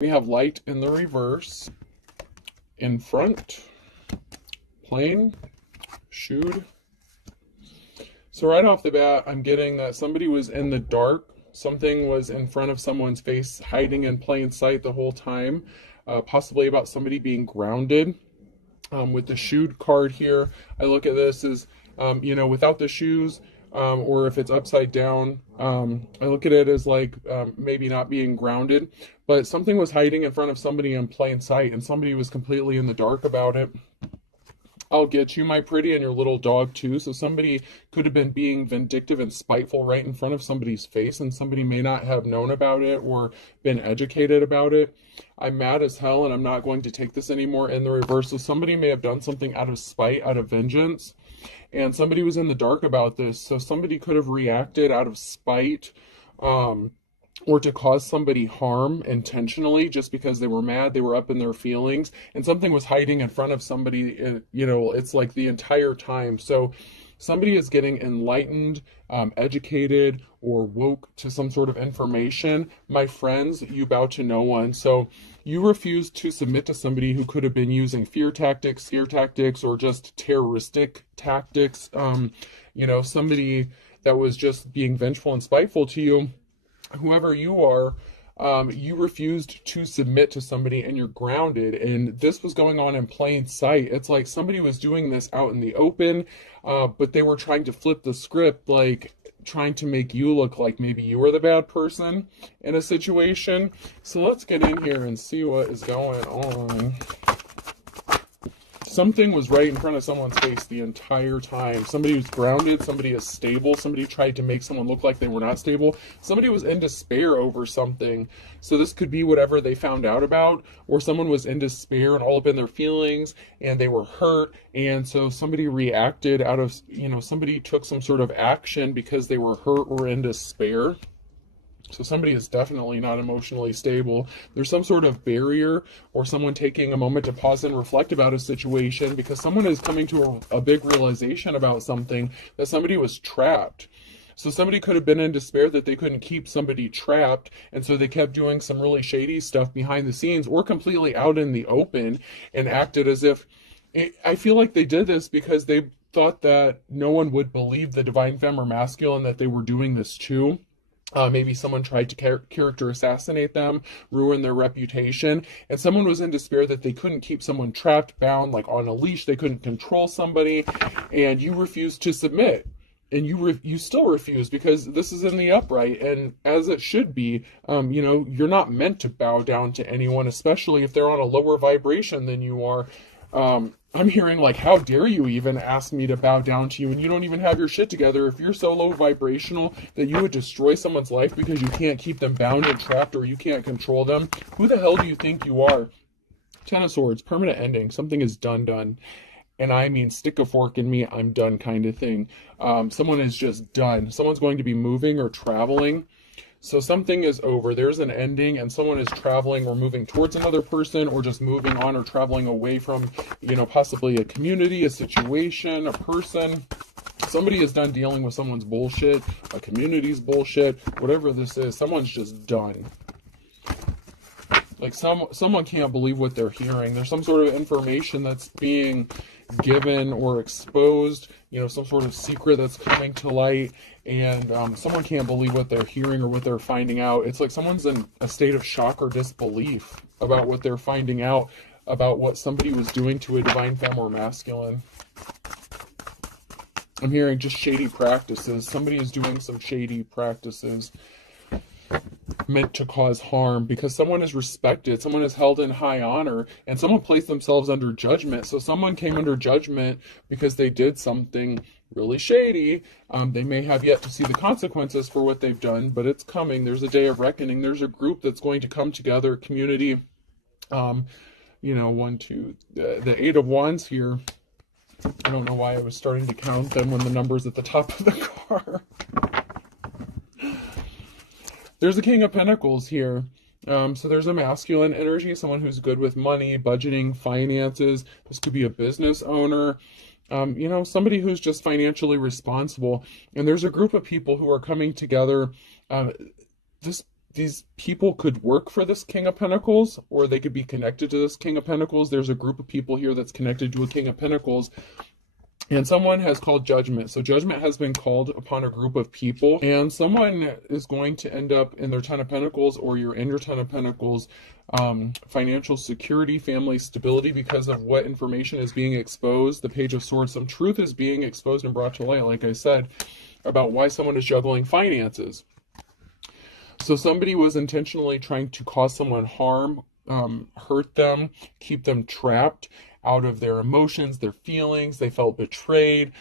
We have light in the reverse, in front, plain, shooed. So right off the bat, I'm getting that somebody was in the dark. Something was in front of someone's face, hiding in plain sight the whole time. Possibly about somebody being grounded. With the shoed card here, I look at this as, without the shoes, or if it's upside down, I look at it as like maybe not being grounded, but something was hiding in front of somebody in plain sight, and somebody was completely in the dark about it. I'll get you, my pretty, and your little dog too. So somebody could have been being vindictive and spiteful right in front of somebody's face, and somebody may not have known about it or been educated about it. I'm mad as hell, and I'm not going to take this anymore in the reverse. So somebody may have done something out of spite, out of vengeance, and somebody was in the dark about this. So somebody could have reacted out of spite, or to cause somebody harm intentionally just because they were mad, they were up in their feelings, and something was hiding in front of somebody, it's like the entire time. So somebody is getting enlightened, educated, or woke to some sort of information. My friends, you bow to no one. So you refuse to submit to somebody who could have been using fear tactics, scare tactics, or just terroristic tactics. Somebody that was just being vengeful and spiteful to you. Whoever you are, you refused to submit to somebody, and you're grounded. And this was going on in plain sight. It's like somebody was doing this out in the open, but they were trying to flip the script, like trying to make you look like maybe you were the bad person in a situation. So let's get in here and see what is going on. Something was right in front of someone's face the entire time. Somebody was grounded, somebody is stable, somebody tried to make someone look like they were not stable. Somebody was in despair over something. So this could be whatever they found out about, or someone was in despair and all up in their feelings and they were hurt. And so somebody reacted out of, somebody took some sort of action because they were hurt or in despair. So somebody is definitely not emotionally stable. There's some sort of barrier, or someone taking a moment to pause and reflect about a situation because someone is coming to a big realization about something, that somebody was trapped. So somebody could have been in despair that they couldn't keep somebody trapped, and so they kept doing some really shady stuff behind the scenes or completely out in the open and acted as if... I feel like they did this because they thought that no one would believe the divine femme or masculine that they were doing this too. Maybe someone tried to character assassinate them, ruin their reputation, and someone was in despair that they couldn't keep someone trapped, bound, like on a leash. They couldn't control somebody, and you refused to submit. And you still refuse because this is in the upright, and as it should be. You're not meant to bow down to anyone, especially if they're on a lower vibration than you are. I'm hearing like, how dare you even ask me to bow down to you, and you don't even have your shit together. If you're so low vibrational that you would destroy someone's life because you can't keep them bound and trapped, or you can't control them, who the hell do you think you are? Ten of Swords, permanent ending. Something is done. And I mean, stick a fork in me, I'm done kind of thing. Someone is just done. Someone's going to be moving or traveling. So something is over. There's an ending, and someone is traveling or moving towards another person, or just moving on or traveling away from, possibly a community, a situation, a person. Somebody is done dealing with someone's bullshit, a community's bullshit, whatever this is. Someone's just done. Like someone can't believe what they're hearing. There's some sort of information that's being given or exposed, some sort of secret that's coming to light, and someone can't believe what they're hearing or what they're finding out. It's like someone's in a state of shock or disbelief about what they're finding out about what somebody was doing to a divine femme or masculine. I'm hearing just shady practices. Somebody is doing some shady practices meant to cause harm because someone is respected, someone is held in high honor, and someone placed themselves under judgment. So someone came under judgment because they did something really shady. They may have yet to see the consequences for what they've done, but it's coming. There's a day of reckoning. There's a group that's going to come together, community. The Eight of Wands here. I don't know why I was starting to count them when the number's at the top of the card. There's the King of Pentacles here. So there's a masculine energy, someone who's good with money, budgeting, finances. This could be a business owner, somebody who's just financially responsible. And there's a group of people who are coming together. This these people could work for this King of Pentacles, or they could be connected to this King of Pentacles. There's a group of people here that's connected to a King of Pentacles, and someone has called judgment. So judgment has been called upon a group of people, and someone is going to end up in their Ten of Pentacles, or you're in your Ten of Pentacles, financial security, family stability, because of what information is being exposed. The Page of Swords, some truth is being exposed and brought to light, like I said, about why someone is juggling finances. So somebody was intentionally trying to cause someone harm, hurt them, keep them trapped out of their emotions, their feelings. They felt betrayed.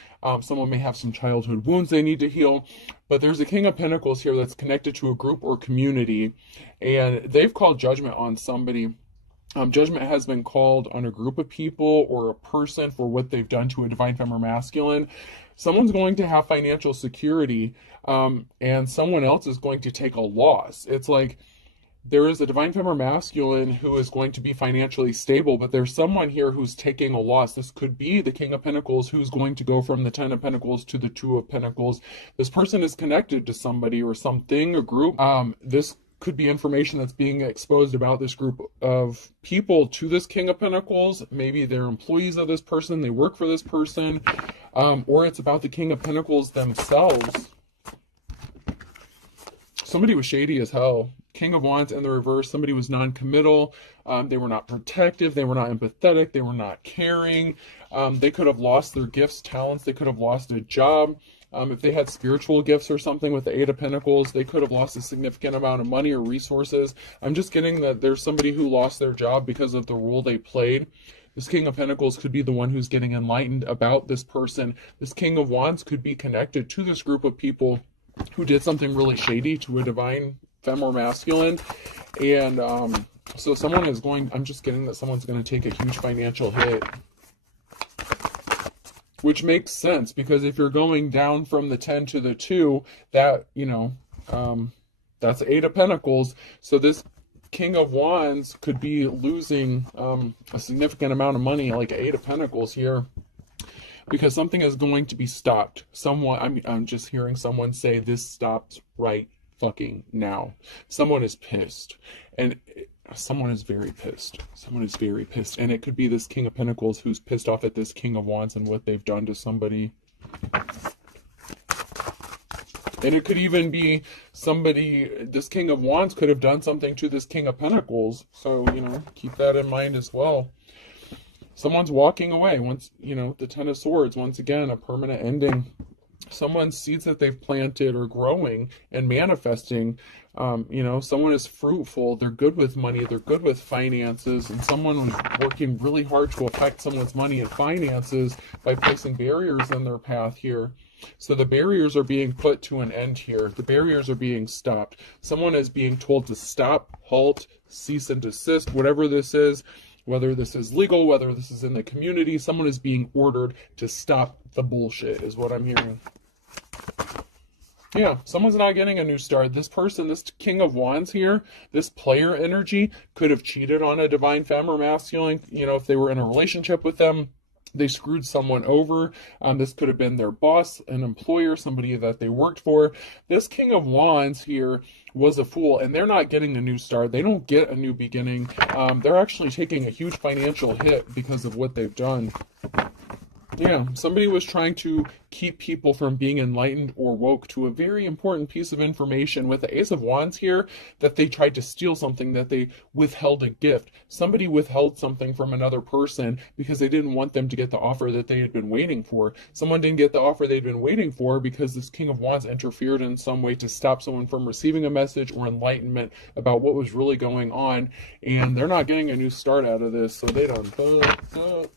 Someone may have some childhood wounds they need to heal. But there's a King of Pentacles here that's connected to a group or community, and they've called judgment on somebody. Judgment has been called on a group of people or a person for what they've done to a divine feminine masculine. Someone's going to have financial security, and someone else is going to take a loss. It's like there is a divine feminine masculine who is going to be financially stable, but there's someone here who's taking a loss. This could be the King of Pentacles who's going to go from the Ten of Pentacles to the Two of Pentacles. This person is connected to somebody or something, a group. This could be information that's being exposed about this group of people to this King of Pentacles. Maybe they're employees of this person, they work for this person, or it's about the King of Pentacles themselves. Somebody was shady as hell. King of Wands in the reverse, somebody was non-committal, they were not protective, they were not empathetic, they were not caring, they could have lost their gifts, talents, they could have lost a job. If they had spiritual gifts or something with the Eight of Pentacles, they could have lost a significant amount of money or resources. I'm just getting that there's somebody who lost their job because of the role they played. This King of Pentacles could be the one who's getting enlightened about this person. This King of Wands could be connected to this group of people who did something really shady to a divine femme or masculine. And so someone is going, I'm just getting that someone's going to take a huge financial hit. Which makes sense, because if you're going down from the 10 to the 2, that, you know, that's Eight of Pentacles. So this King of Wands could be losing a significant amount of money, like Eight of Pentacles here, because something is going to be stopped. Someone, I'm just hearing someone say, this stops right fucking now. Someone is pissed, and someone is very pissed. Someone is very pissed, and it could be this King of Pentacles who's pissed off at this King of Wands and what they've done to somebody. And it could even be somebody, this King of Wands could have done something to this King of Pentacles. So, you know, keep that in mind as well. Someone's walking away. Once, you know, the Ten of Swords, once again, a permanent ending. Someone's seeds that they've planted are growing and manifesting. You know, someone is fruitful, they're good with money, they're good with finances, and someone was working really hard to affect someone's money and finances by placing barriers in their path here. So the barriers are being put to an end here. The barriers are being stopped. Someone is being told to stop, halt, cease and desist, whatever this is. Whether this is legal, whether this is in the community, someone is being ordered to stop the bullshit, is what I'm hearing. Yeah, someone's not getting a new start. This person, this King of Wands here, this player energy, could have cheated on a divine femme or masculine. You know, if they were in a relationship with them, they screwed someone over. This could have been their boss, an employer, somebody that they worked for. This King of Wands here was a fool, and they're not getting a new start. They don't get a new beginning. They're actually taking a huge financial hit because of what they've done. Yeah, somebody was trying to keep people from being enlightened or woke to a very important piece of information with the Ace of Wands here, that they tried to steal something, that they withheld a gift. Somebody withheld something from another person because they didn't want them to get the offer that they had been waiting for. Someone didn't get the offer they'd been waiting for because this King of Wands interfered in some way to stop someone from receiving a message or enlightenment about what was really going on, and they're not getting a new start out of this, so they don't.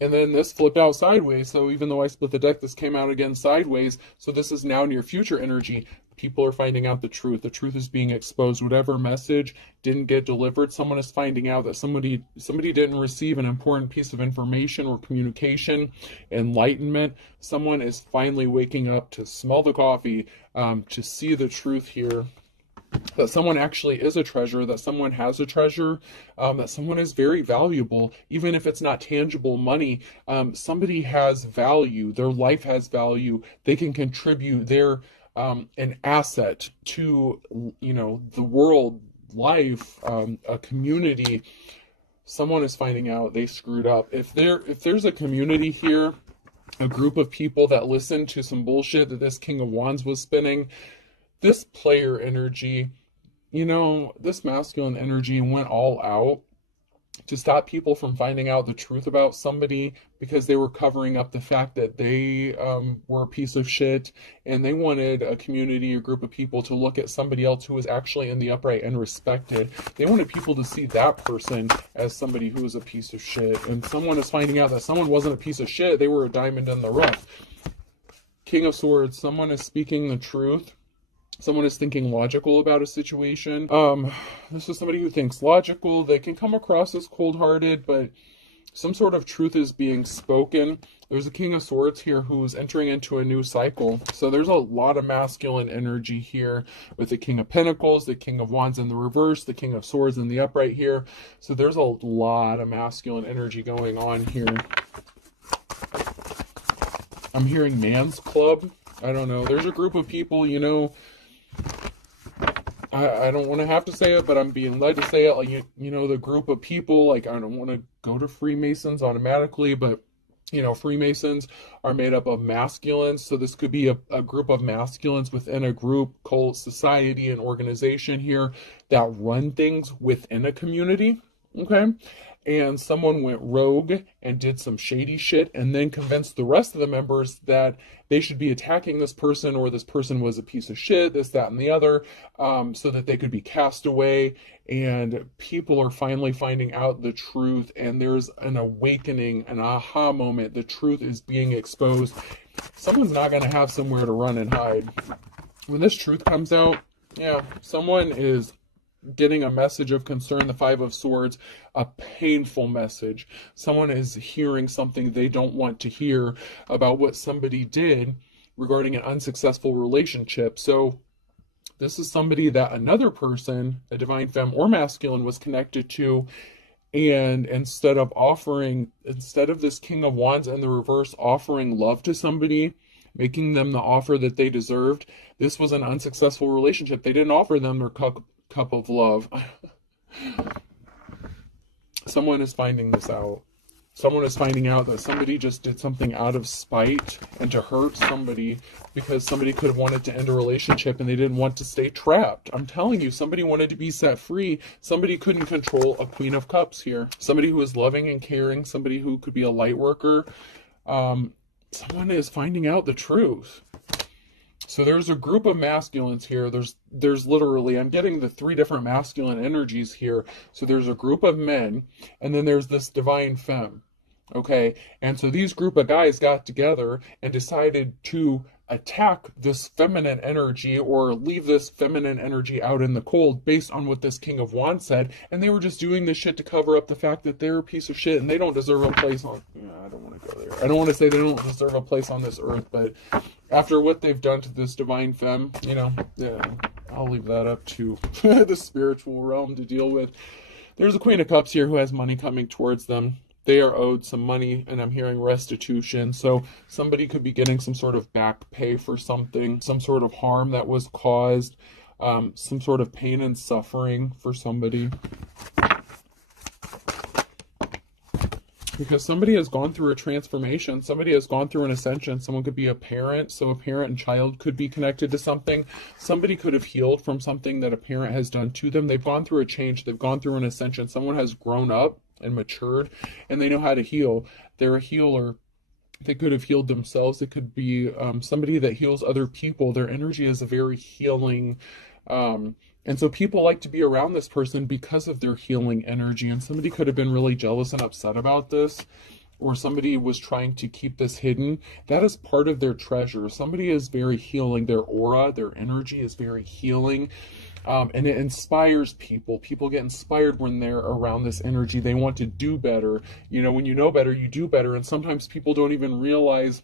And then this flipped out sideways, so even though I split the deck, this came out again sideways. So this is now near future energy. People are finding out the truth. The truth is being exposed. Whatever message didn't get delivered, someone is finding out that somebody didn't receive an important piece of information or communication, enlightenment. Someone is finally waking up to smell the coffee, to see the truth here. that someone actually is a treasure, that someone has a treasure, that someone is very valuable, even if it's not tangible money. Somebody has value, their life has value, they can contribute, they're an asset to, the world, life, a community. Someone is finding out they screwed up. If there's a community here, a group of people that listened to some bullshit that this King of Wands was spinning, this player energy, this masculine energy went all out to stop people from finding out the truth about somebody because they were covering up the fact that they were a piece of shit, and they wanted a community, a group of people to look at somebody else who was actually in the upright and respected. They wanted people to see that person as somebody who was a piece of shit, and someone is finding out that someone wasn't a piece of shit, they were a diamond in the rough. King of Swords, someone is speaking the truth. Someone is thinking logical about a situation. This is somebody who thinks logical. They can come across as cold-hearted, but some sort of truth is being spoken. There's a King of Swords here who's entering into a new cycle. So there's a lot of masculine energy here with the King of Pentacles, the King of Wands in the reverse, the King of Swords in the upright here. So there's a lot of masculine energy going on here. I'm hearing man's club. I don't know. There's a group of people, I don't want to have to say it, but I'm being led to say it. Like, the group of people, like, I don't want to go to Freemasons automatically, but, Freemasons are made up of masculines. So this could be a group of masculines within a group, cult, society, and organization here that run things within a community. Okay. And someone went rogue and did some shady shit and then convinced the rest of the members that they should be attacking this person, or this person was a piece of shit, this, that, and the other, so that they could be cast away. And people are finally finding out the truth, and there's an awakening, an aha moment. The truth is being exposed. Someone's not going to have somewhere to run and hide. When this truth comes out, yeah, someone is getting a message of concern, the Five of Swords, a painful message. Someone is hearing something they don't want to hear about what somebody did regarding an unsuccessful relationship. So this is somebody that another person, a divine femme or masculine, was connected to, and instead of this King of Wands in the reverse offering love to somebody, making them the offer that they deserved, this was an unsuccessful relationship. They didn't offer them their cup of love. Someone is finding this out. Someone is finding out that somebody just did something out of spite and to hurt somebody, because somebody could have wanted to end a relationship and they didn't want to stay trapped. I'm telling you, somebody wanted to be set free. Somebody couldn't control a Queen of Cups here. Somebody who is loving and caring, somebody who could be a light worker. Someone is finding out the truth. So there's a group of masculines here. There's literally, I'm getting the 3 different masculine energies here. So there's a group of men, and then there's this divine femme. Okay, and so these group of guys got together and decided to attack this feminine energy, or leave this feminine energy out in the cold based on what this King of Wands said. And they were just doing this shit to cover up the fact that they're a piece of shit and they don't deserve a place on, I don't want to go there. I don't want to say they don't deserve a place on this earth, but after what they've done to this divine femme, yeah, I'll leave that up to the spiritual realm to deal with. There's a Queen of Cups here who has money coming towards them. They are owed some money, and I'm hearing restitution. So somebody could be getting some sort of back pay for something, some sort of harm that was caused, some sort of pain and suffering for somebody. Because somebody has gone through a transformation. Somebody has gone through an ascension. Someone could be a parent, so a parent and child could be connected to something. Somebody could have healed from something that a parent has done to them. They've gone through a change. They've gone through an ascension. Someone has grown up and matured, and they know how to heal. They're a healer. They could have healed themselves. It could be somebody that heals other people. Their energy is a very healing, and so people like to be around this person because of their healing energy. And somebody could have been really jealous and upset about this, or somebody was trying to keep this hidden. That is part of their treasure. Somebody is very healing. Their aura, their energy is very healing. And it inspires people. People get inspired when they're around this energy. They want to do better. When you know better, you do better. And sometimes people don't even realize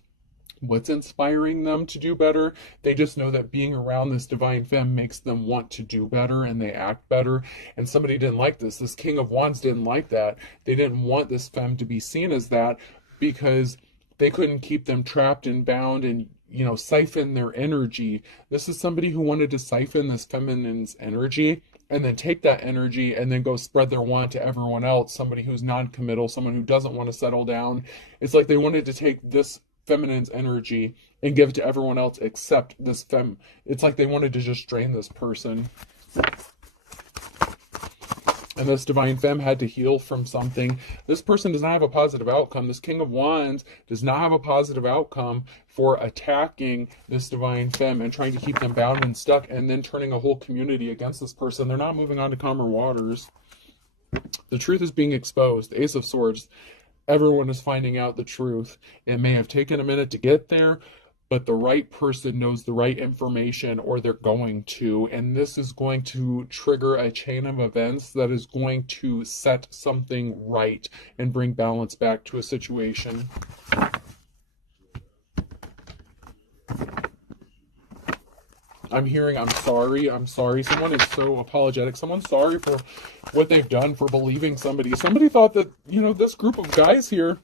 what's inspiring them to do better. They just know that being around this divine femme makes them want to do better and they act better. And somebody didn't like this. This King of Wands didn't like that. They didn't want this femme to be seen as that because they couldn't keep them trapped and bound and, you know, siphon their energy. This is somebody who wanted to siphon this feminine's energy and then take that energy and then go spread their want to everyone else. Somebody who's non-committal, someone who doesn't want to settle down. It's like they wanted to take this feminine's energy and give it to everyone else except this femme. It's like they wanted to just drain this person. And this divine femme had to heal from something. This person does not have a positive outcome. This King of Wands does not have a positive outcome for attacking this divine femme and trying to keep them bound and stuck and then turning a whole community against this person. They're not moving on to calmer waters. The truth is being exposed. The Ace of Swords. Everyone is finding out the truth. It may have taken a minute to get there, but the right person knows the right information, or they're going to. And this is going to trigger a chain of events that is going to set something right and bring balance back to a situation. I'm hearing, I'm sorry. Someone is so apologetic. Someone's sorry for what they've done, for believing somebody. Somebody thought that, you know, this group of guys here,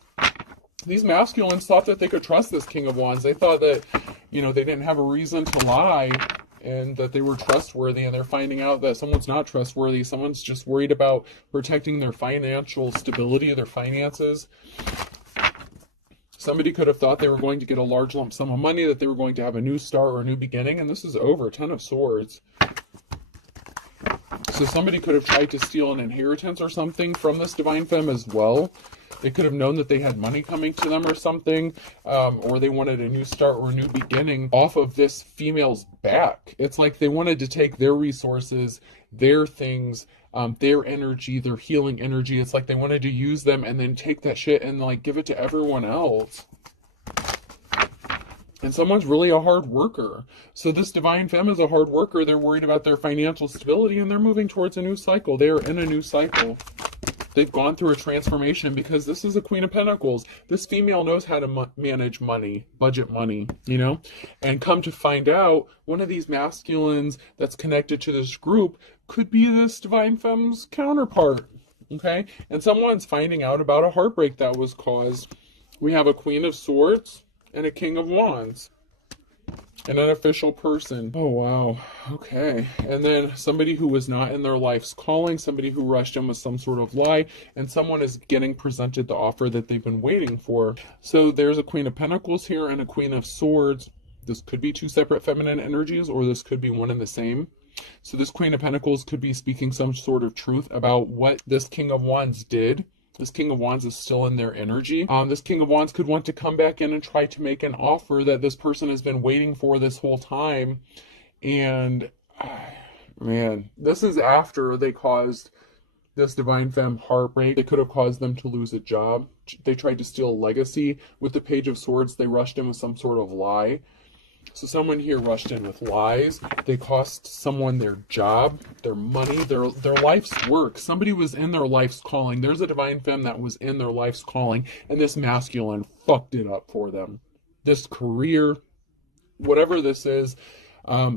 these masculines thought that they could trust this King of Wands. They thought that, you know, they didn't have a reason to lie and that they were trustworthy, and they're finding out that someone's not trustworthy. Someone's just worried about protecting their financial stability, their finances. Somebody could have thought they were going to get a large lump sum of money, that they were going to have a new start or a new beginning, and this is over. 10 of Swords. So somebody could have tried to steal an inheritance or something from this divine femme as well. They could have known that they had money coming to them or something, or they wanted a new start or a new beginning off of this female's back. It's like they wanted to take their resources, their things, their energy, their healing energy. It's like they wanted to use them and then take that shit and like give it to everyone else. And someone's really a hard worker. So this divine femme is a hard worker. They're worried about their financial stability and they're moving towards a new cycle. They are in a new cycle. They've gone through a transformation because this is a Queen of Pentacles. This female knows how to manage money, budget money, you know? And come to find out, one of these masculines that's connected to this group could be this divine femme's counterpart, okay? And someone's finding out about a heartbreak that was caused. We have a Queen of Swords and a King of Wands. And an official person. Oh, wow. Okay. And then somebody who was not in their life's calling, somebody who rushed in with some sort of lie, and someone is getting presented the offer that they've been waiting for. So there's a Queen of Pentacles here and a Queen of Swords. This could be two separate feminine energies, or this could be one and the same. So this Queen of Pentacles could be speaking some sort of truth about what this King of Wands did. This King of Wands is still in their energy. This King of Wands could want to come back in and try to make an offer that this person has been waiting for this whole time. And, man, this is after they caused this divine femme heartbreak. They could have caused them to lose a job. They tried to steal a legacy. With the Page of Swords, they rushed in with some sort of lie. So someone here rushed in with lies. They cost someone their job, their money, their life's work. Somebody was in their life's calling. There's a divine femme that was in their life's calling, and this masculine fucked it up for them. This career, whatever this is,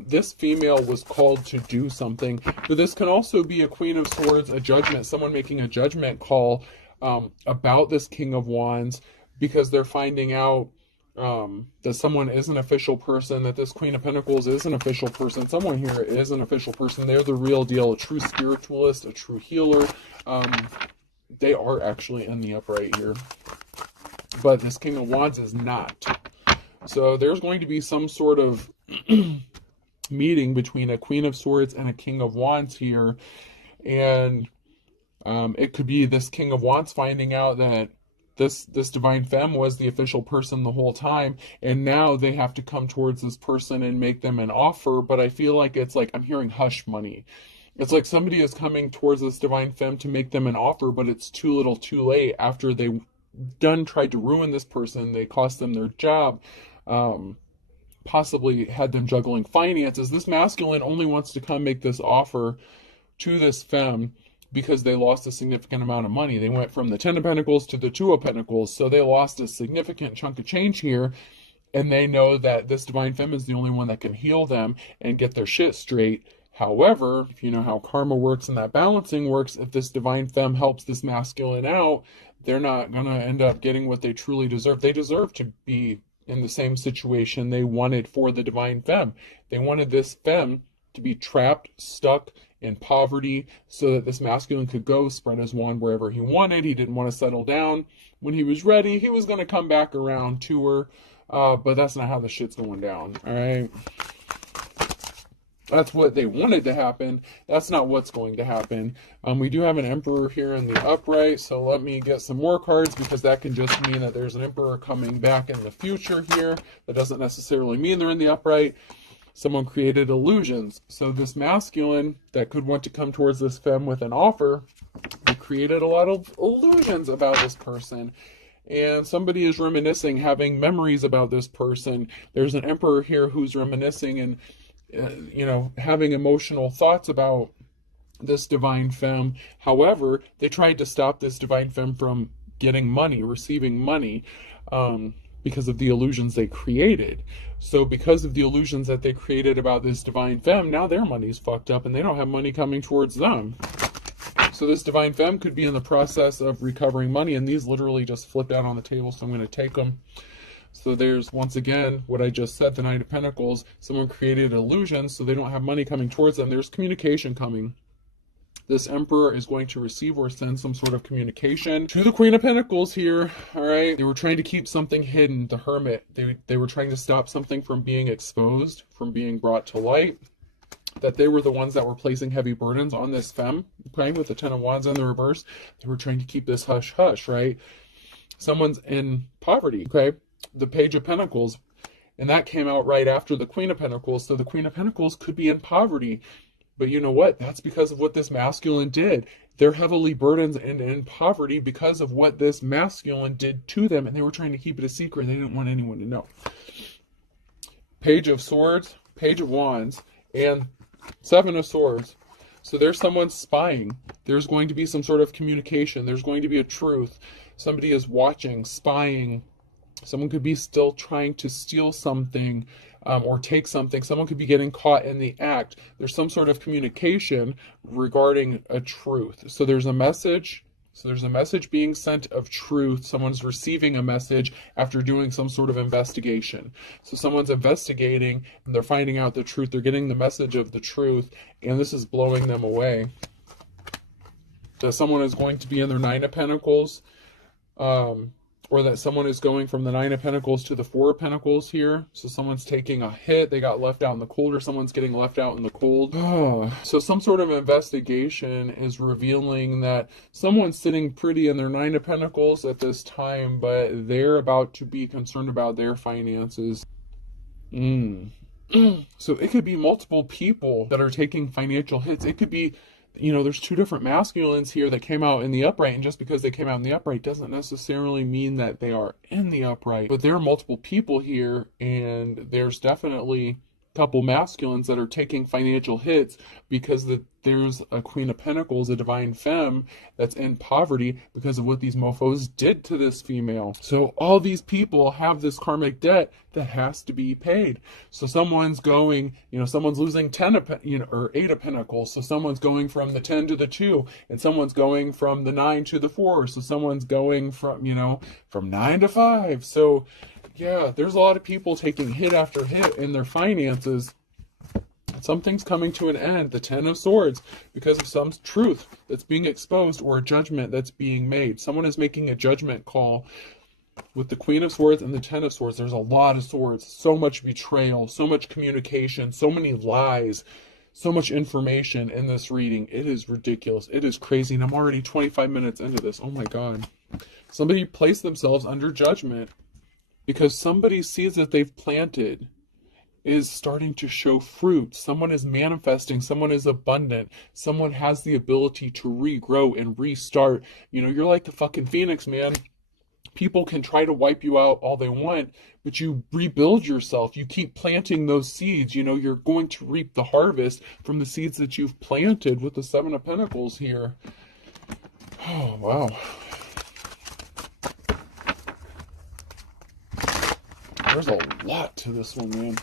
this female was called to do something. But this can also be a Queen of Swords, a judgment, someone making a judgment call about this King of Wands, because they're finding out that someone is an official person, that this Queen of Pentacles is an official person. Someone here is an official person. They're the real deal, a true spiritualist, a true healer. They are actually in the upright here. But this King of Wands is not. So there's going to be some sort of meeting between a Queen of Swords and a King of Wands here. And it could be this King of Wands finding out that this divine femme was the official person the whole time, and now they have to come towards this person and make them an offer. But I feel like it's like I'm hearing hush money. It's like somebody is coming towards this divine femme to make them an offer, but it's too little too late. After they tried to ruin this person, they cost them their job, possibly had them juggling finances. This masculine only wants to come make this offer to this femme because they lost a significant amount of money. They went from the 10 of Pentacles to the 2 of Pentacles, so they lost a significant chunk of change here. and they know that this divine femme is the only one that can heal them and get their shit straight. However, if you know how karma works and that balancing works, if this divine femme helps this masculine out, they're not going to end up getting what they truly deserve. They deserve to be in the same situation they wanted for the divine femme. They wanted this femme to be trapped, stuck in poverty, so that this masculine could go spread his wand wherever he wanted. He didn't want to settle down. When he was ready, he was going to come back around to her, but that's not how the shit's going down, all right? That's what they wanted to happen. That's not what's going to happen. We do have an emperor here in the upright, so let me get some more cards, because that can just mean that there's an emperor coming back in the future here. That doesn't necessarily mean they're in the upright. Someone created illusions. So this masculine that could want to come towards this femme with an offer, they created a lot of illusions about this person. And somebody is reminiscing, having memories about this person. There's an emperor here who's reminiscing and having emotional thoughts about this divine femme. However, they tried to stop this divine femme from getting money, receiving money, because of the illusions they created. So because of the illusions that they created about this divine femme, now their money's fucked up and they don't have money coming towards them. So this divine femme could be in the process of recovering money, and these literally just flipped out on the table, so I'm going to take them. So there's, once again, what I just said, the Knight of Pentacles. Someone created illusions so they don't have money coming towards them. There's communication coming. This Emperor is going to receive or send some sort of communication to the Queen of Pentacles here, all right? They were trying to keep something hidden, the Hermit. They were trying to stop something from being exposed, from being brought to light. That they were the ones that were placing heavy burdens on this femme, okay, with the Ten of Wands in the reverse. They were trying to keep this hush-hush, right? Someone's in poverty, okay? The Page of Pentacles, and that came out right after the Queen of Pentacles. So the Queen of Pentacles could be in poverty. But you know what? That's because of what this masculine did. They're heavily burdened and in poverty because of what this masculine did to them, and they were trying to keep it a secret. They didn't want anyone to know. Page of Swords, Page of Wands, and Seven of Swords. So there's someone spying. There's going to be some sort of communication. There's going to be a truth. Somebody is watching, spying. Someone could be still trying to steal something or take something. Someone could be getting caught in the act. There's some sort of communication regarding a truth. So there's a message. So there's a message being sent of truth. Someone's receiving a message after doing some sort of investigation. So someone's investigating and they're finding out the truth. They're getting the message of the truth, and this is blowing them away. So someone is going to be in their Nine of Pentacles, or that someone is going from the Nine of Pentacles to the Four of Pentacles here. So someone's taking a hit. They got left out in the cold, or someone's getting left out in the cold. So some sort of investigation is revealing that someone's sitting pretty in their Nine of Pentacles at this time, but they're about to be concerned about their finances. So it could be multiple people that are taking financial hits. It could be, there's two different masculines here that came out in the upright, and just because they came out in the upright doesn't necessarily mean that they are in the upright. But there are multiple people here, and there's definitely a couple masculines that are taking financial hits because there's a Queen of Pentacles, a divine femme, that's in poverty because of what these mofos did to this female. So all these people have this karmic debt that has to be paid. So someone's going, someone's losing 10 of, or 8 of Pentacles. So someone's going from the 10 to the 2, and someone's going from the 9 to the 4. So someone's going from, from 9 to 5. So yeah, there's a lot of people taking hit after hit in their finances. Something's coming to an end, the Ten of Swords, because of some truth that's being exposed or a judgment that's being made. Someone is making a judgment call with the Queen of Swords and the Ten of Swords. There's a lot of swords, so much betrayal, so much communication, so many lies, so much information in this reading. It is ridiculous. It is crazy, and I'm already 25 minutes into this. Oh my God. Somebody placed themselves under judgment because somebody's seeds that they've planted is starting to show fruit. Someone is manifesting. Someone is abundant. Someone has the ability to regrow and restart. You're like the fucking phoenix, man. People can try to wipe you out all they want, but you rebuild yourself. You keep planting those seeds. You're going to reap the harvest from the seeds that you've planted with the Seven of Pentacles here. Oh, wow. There's a lot to this one, man.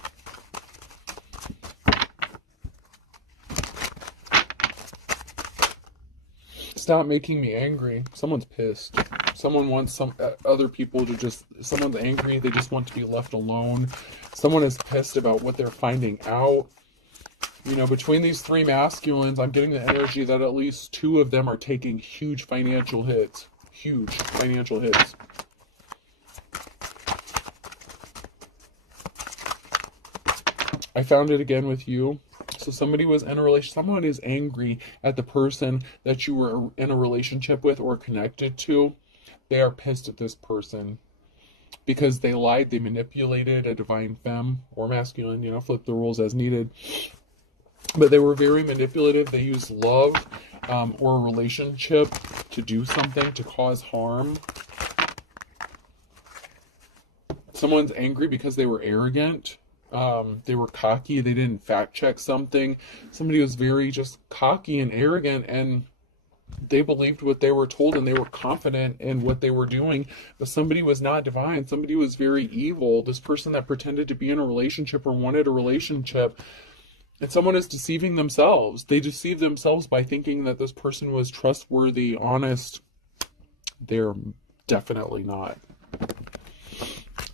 Stop making me angry. Someone's pissed. Someone wants some other people to just, someone's angry, they just want to be left alone. Someone is pissed about what they're finding out. You know, between these three masculines, I'm getting the energy that at least two of them are taking huge financial hits. Huge financial hits. I found it again with you. So somebody was in a relationship, someone is angry at the person that you were in a relationship with or connected to. They are pissed at this person because they lied, they manipulated a divine femme or masculine, you know, flip the rules as needed. But they were very manipulative. They used love or a relationship to do something, to cause harm. Someone's angry because they were arrogant. They were cocky. They didn't fact check something. Somebody was very just cocky and arrogant, and they believed what they were told and they were confident in what they were doing. But somebody was not divine. Somebody was very evil. This person that pretended to be in a relationship or wanted a relationship. And someone is deceiving themselves. They deceive themselves by thinking that this person was trustworthy, honest. They're definitely not.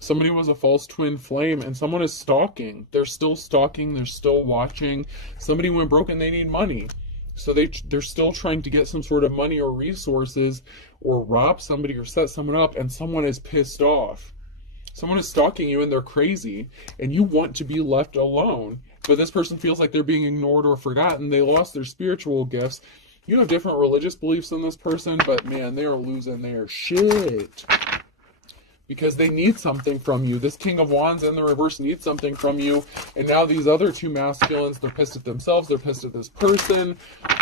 Somebody was a false twin flame, and someone is stalking. They're still stalking. They're still watching. Somebody went broke and they need money. So they're still trying to get some sort of money or resources or rob somebody or set someone up, and someone is pissed off. Someone is stalking you and they're crazy, and you want to be left alone. But this person feels like they're being ignored or forgotten. They lost their spiritual gifts. You have different religious beliefs than this person, but man, they are losing their shit. Because they need something from you. This King of Wands in the reverse needs something from you. And now these other two masculines, they're pissed at themselves. They're pissed at this person.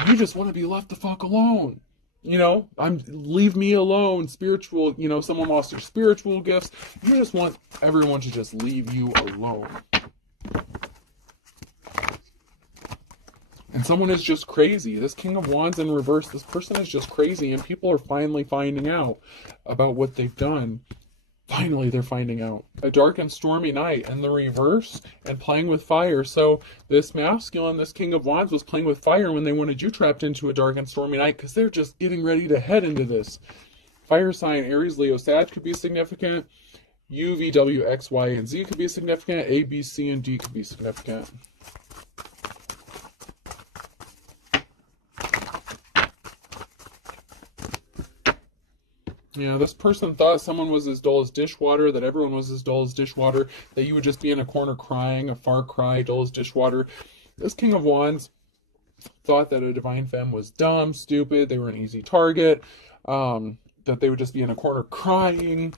You just want to be left the fuck alone. You know, leave me alone. Spiritual, you know, someone lost their spiritual gifts. You just want everyone to just leave you alone. And someone is just crazy. This King of Wands in reverse, this person is just crazy. And people are finally finding out about what they've done. Finally, they're finding out. A dark and stormy night in the reverse and playing with fire. So this masculine, this King of Wands, was playing with fire when they wanted you trapped into a dark and stormy night because they're just getting ready to head into this. Fire sign, Aries, Leo, Sag could be significant. U, V, W, X, Y, and Z could be significant. A, B, C, and D could be significant. Yeah, this person thought someone was as dull as dishwater, that everyone was as dull as dishwater, that you would just be in a corner crying, a far cry, dull as dishwater. This King of Wands thought that a divine femme was dumb, stupid, they were an easy target, that they would just be in a corner crying.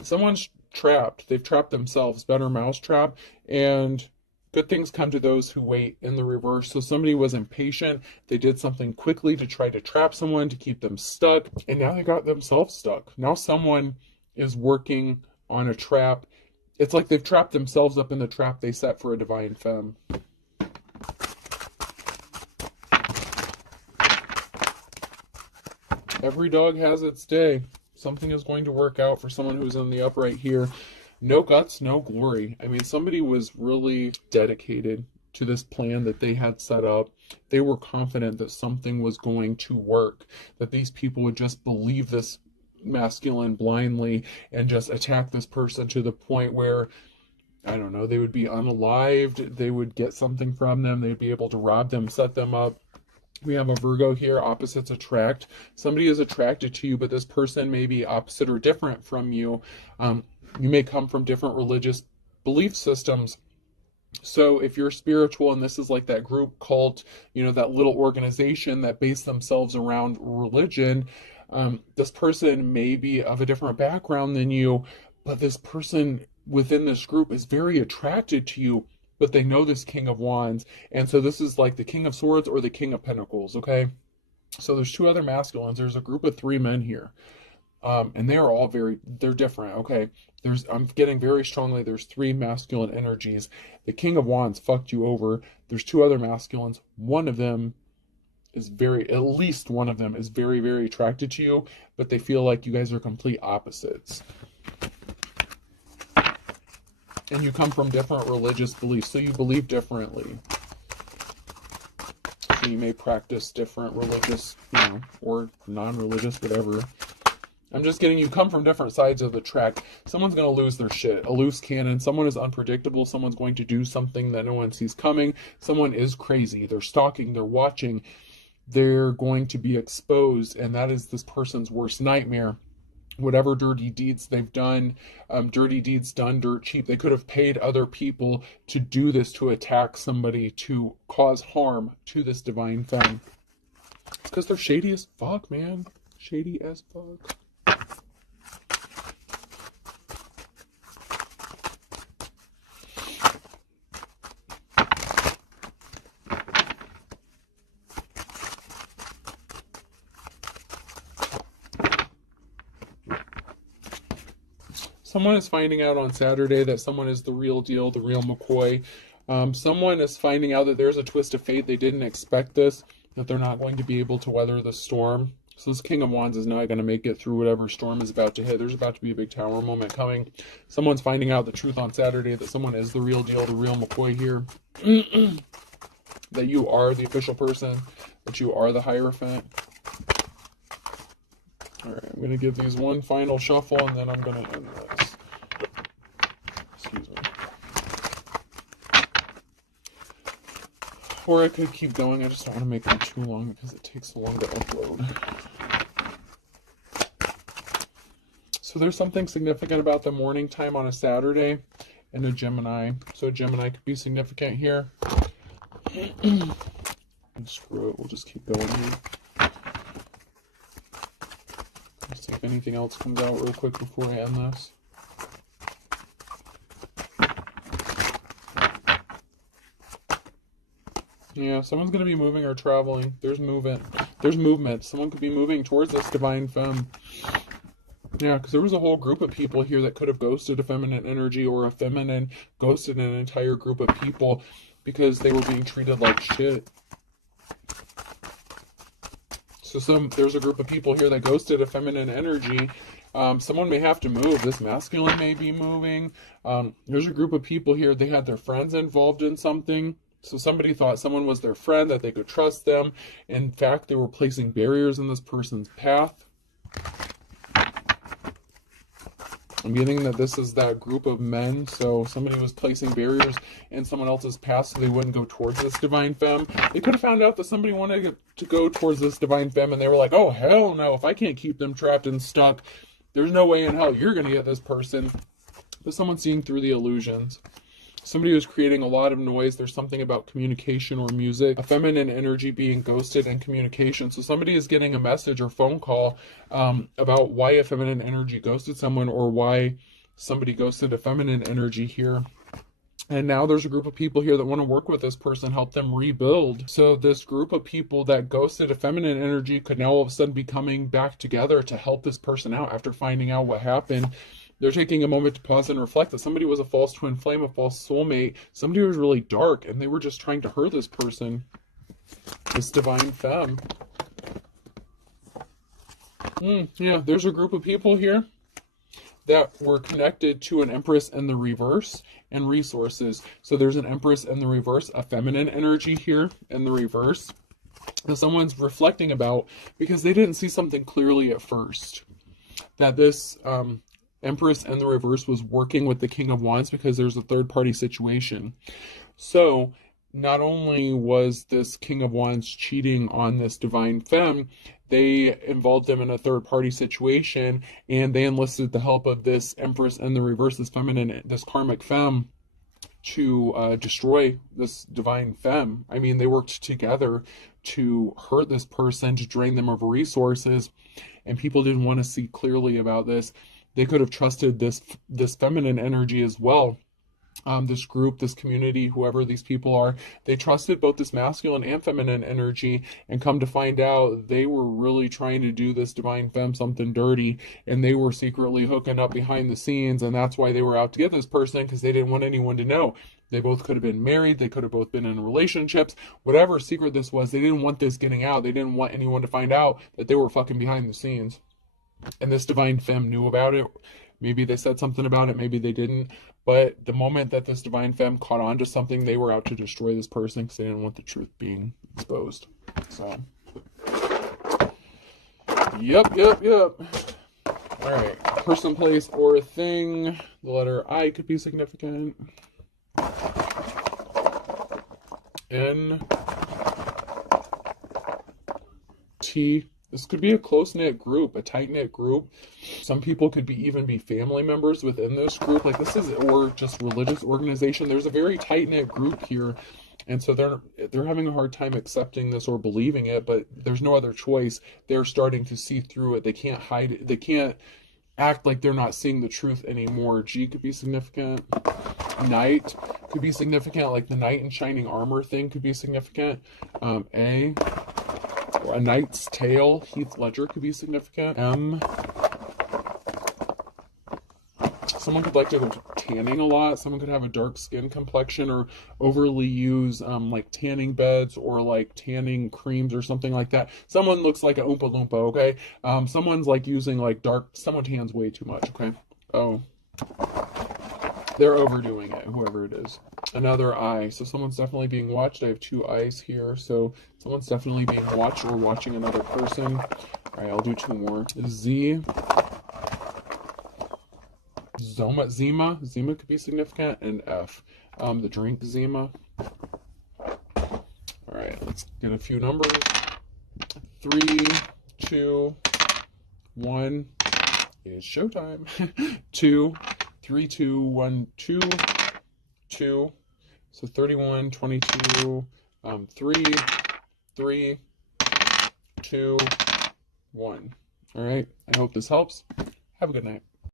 Someone's trapped. They've trapped themselves. Better mousetrap. And good things come to those who wait in the reverse. So somebody was impatient. They did something quickly to try to trap someone, to keep them stuck. And now they got themselves stuck. Now someone is working on a trap. It's like they've trapped themselves up in the trap they set for a divine femme. Every dog has its day. Something is going to work out for someone who's in the upright here. No guts, no glory. I mean, somebody was really dedicated to this plan that they had set up. They were confident that something was going to work, that these people would just believe this masculine blindly and just attack this person to the point where, I don't know, they would be unalived, they would get something from them, they'd be able to rob them, set them up. We have a Virgo here, opposites attract. Somebody is attracted to you, but this person may be opposite or different from you. You may come from different religious belief systems. So if you're spiritual and this is like that group cult, you know, that little organization that base themselves around religion, this person may be of a different background than you, but this person within this group is very attracted to you, but they know this King of Wands. And so this is like the King of Swords or the King of Pentacles, okay? So there's two other masculines. There's a group of three men here. And they are all they're different, okay? I'm getting very strongly, there's three masculine energies. The King of Wands fucked you over. There's two other masculines. One of them is at least one of them is very, very attracted to you, but they feel like you guys are complete opposites. And you come from different religious beliefs, so you believe differently. So you may practice different religious, or non-religious, whatever. I'm just getting you come from different sides of the track. Someone's going to lose their shit. A loose cannon. Someone is unpredictable. Someone's going to do something that no one sees coming. Someone is crazy. They're stalking. They're watching. They're going to be exposed. And that is this person's worst nightmare. Whatever dirty deeds they've done, dirty deeds done dirt cheap. They could have paid other people to do this, to attack somebody, to cause harm to this divine femme. It's because they're shady as fuck, man. Shady as fuck. Someone is finding out on Saturday that someone is the real deal, the real McCoy. Someone is finding out that there's a twist of fate. They didn't expect this, that they're not going to be able to weather the storm. So this King of Wands is not going to make it through whatever storm is about to hit. There's about to be a big tower moment coming. Someone's finding out the truth on Saturday, that someone is the real deal, the real McCoy here. That you are the official person, that you are the Hierophant. All right, I'm going to give these one final shuffle, and then I'm going to end this. Excuse me. Or I could keep going. I just don't want to make them too long because it takes so long to upload. So there's something significant about the morning time on a Saturday and a Gemini. So a Gemini could be significant here. Screw it. We'll just keep going here. Let's see if anything else comes out real quick before I end this. Yeah, someone's going to be moving or traveling. There's movement. There's movement. Someone could be moving towards this divine femme. Yeah, because there was a whole group of people here that could have ghosted a feminine energy, or a feminine ghosted an entire group of people because they were being treated like shit. So there's a group of people here that ghosted a feminine energy. Someone may have to move. This masculine may be moving. There's a group of people here, they had their friends involved in something. So somebody thought someone was their friend, that they could trust them. In fact, they were placing barriers in this person's path. I'm getting that this is that group of men. So somebody was placing barriers in someone else's path so they wouldn't go towards this divine femme. They could have found out that somebody wanted to go towards this divine femme, and they were like, oh, hell no. If I can't keep them trapped and stuck, there's no way in hell you're going to get this person. But someone's seeing through the illusions. Somebody was creating a lot of noise. There's something about communication or music. A feminine energy being ghosted and communication. So somebody is getting a message or phone call about why a feminine energy ghosted someone, or why somebody ghosted a feminine energy here. And now there's a group of people here that want to work with this person, help them rebuild. So this group of people that ghosted a feminine energy could now all of a sudden be coming back together to help this person out after finding out what happened. They're taking a moment to pause and reflect that somebody was a false twin flame, a false soulmate. Somebody was really dark, and they were just trying to hurt this person, this divine femme. Yeah, there's a group of people here that were connected to an Empress in the reverse and resources. So there's an Empress in the reverse, a feminine energy here in the reverse, that someone's reflecting about because they didn't see something clearly at first. That this Empress in the reverse was working with the King of Wands because there's a third-party situation. So not only was this King of Wands cheating on this divine femme, they involved them in a third-party situation, and they enlisted the help of this Empress in the reverse, this feminine, this karmic femme, to destroy this divine femme. I mean, they worked together to hurt this person, to drain them of resources, and people didn't want to see clearly about this. They could have trusted this feminine energy as well. This group, this community, whoever these people are, they trusted both this masculine and feminine energy, and come to find out they were really trying to do this divine femme something dirty, and they were secretly hooking up behind the scenes, and that's why they were out to get this person, because they didn't want anyone to know. They both could have been married, they could have both been in relationships, whatever secret this was, they didn't want this getting out. They didn't want anyone to find out that they were fucking behind the scenes. And this divine femme knew about it. Maybe they said something about it, maybe they didn't. But the moment that this divine femme caught on to something, they were out to destroy this person because they didn't want the truth being exposed. So, yep. All right, person, place, or thing. The letter I could be significant. N, T. This could be a close-knit group, a tight-knit group. Some people could even be family members within this group. Like this is, or just religious organization. There's a very tight-knit group here. And so they're having a hard time accepting this or believing it, but there's no other choice. They're starting to see through it. They can't hide it. They can't act like they're not seeing the truth anymore. G could be significant. Knight could be significant, like the knight in shining armor thing could be significant. A knight's tale, Heath Ledger could be significant. M, someone could like to go tanning a lot. Someone could have a dark skin complexion or overly use like tanning beds or like tanning creams or something like that. Someone looks like an Oompa Loompa, okay? Someone's like using like someone tans way too much, okay? Oh, they're overdoing it, whoever it is. Another I, so someone's definitely being watched. I have 2 eyes here, so someone's definitely being watched or watching another person. All right, I'll do 2 more. Z, Zima could be significant, and F, the drink Zima. All right, let's get a few numbers. 3, 2, 1. It's showtime. 2, 3, 2, 1, 2, 2. So 31, 22, 3, 3, 2, 1. All right. I hope this helps. Have a good night.